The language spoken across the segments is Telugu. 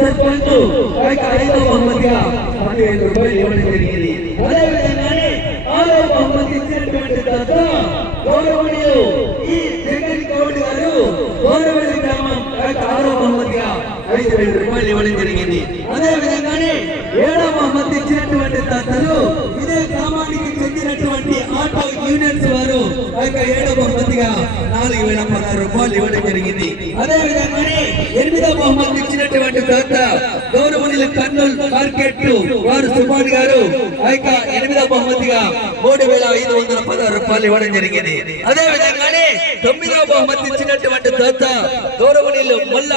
సర్పంచ్ యొక్క ఐదవ బహుమతిగా పదివేల రూపాయలు ఇవ్వడం జరిగింది. అదేవిధంగానే ఆరో బహుమతి ఇచ్చినటువంటి తర్వాత గౌరవనీయులు ఈ జగన్ గౌడ్ గారు గౌరవల్లి గ్రామం యొక్క ఆరవ బహుమతిగా ఐదు వేల రూపాయలు ఇవ్వడం జరిగింది. అదే విధంగానే ఏడవ బహుమతి ఇచ్చినటువంటి దత్తలు ఇదే గ్రామానికి చెందినటువంటి ఆటో యూనియన్స్ వారు ఆ యొక్క ఏడవ బహుమతిగా నాలుగు వేల పదహారు రూపాయలు ఇవ్వడం జరిగింది. అదే విధంగానే ఎనిమిదో బహుమతి ఇచ్చినటువంటి దత్త గౌరవనీయుల కర్నూలు మార్కెట్ వారు సుభాన్ గారు ఆ యొక్క బహుమతిగా మూడు వేల ఐదు వందల పదహారు రూపాయలు ఇవ్వడం జరిగింది. అదే విధంగానే తొమ్మిదో బహుమతి ఇచ్చినటువంటి దత్త గౌరవనీయులు మొల్ల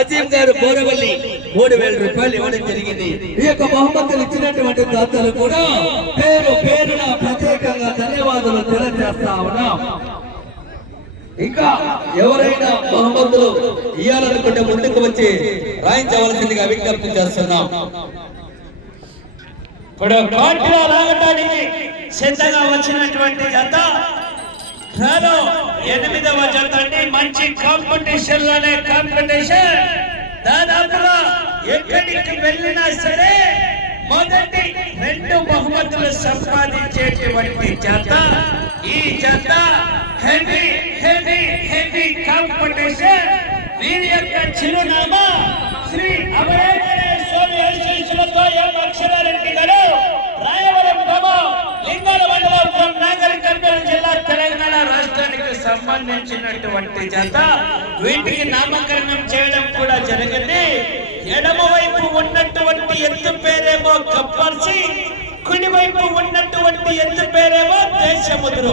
అజీం గారు గౌరవల్లి మూడు వేల రూపాయలు ఇవ్వడం జరిగింది. ఈ యొక్క బహుమతులు ఇచ్చినటువంటి దాతలు కూడా పేరు పేరున ప్రత్యేకంగా ధన్యవాదాలు తెలియజేస్తా ఉన్నాం. ఇంకా ఎవరైనా బహుమతులు ఇవ్వాలనుకుంటే ముందుకు వచ్చి రాయించవలసిందిగా విజ్ఞప్తి చేస్తున్నాం. ఇప్పుడు కోర్టులో లాగటానికి సిద్ధంగా వచ్చినటువంటి జత త్వరలో ఎనిమిదవ జత అండి మంచి కాంపిటీషన్లోనే కాంపిటీషన్. దాదాపుగా ఎక్కడికి వెళ్ళినా సరే మొదటి రెండు బహుమతులు సంపాదించేటువంటి జత. ఈ జత హెవీ హెవీ హెవీ కాంపిటీషన్ వీరి యొక్క చిరునామా శ్రీ అమరేశ్వరి ఆశీస్సులతో ఎం అక్షరారెడ్డి గారు రాయవరం గ్రామం లింగాల మండలం నాగరి కర్నూలు జిల్లా తెలంగాణ రాష్ట్రానికి సంబంధించినటువంటి జత. వీటికి నామకరణం చేయడం కూడా జరిగింది. ఎడమ వైపు ఉన్నటువంటి ఎత్తు పేరేమో కప్పర్సి సింగ్ కుడి వైపు ఉన్నటువంటి ఎత్తు పేరేమో దేశముద్రు.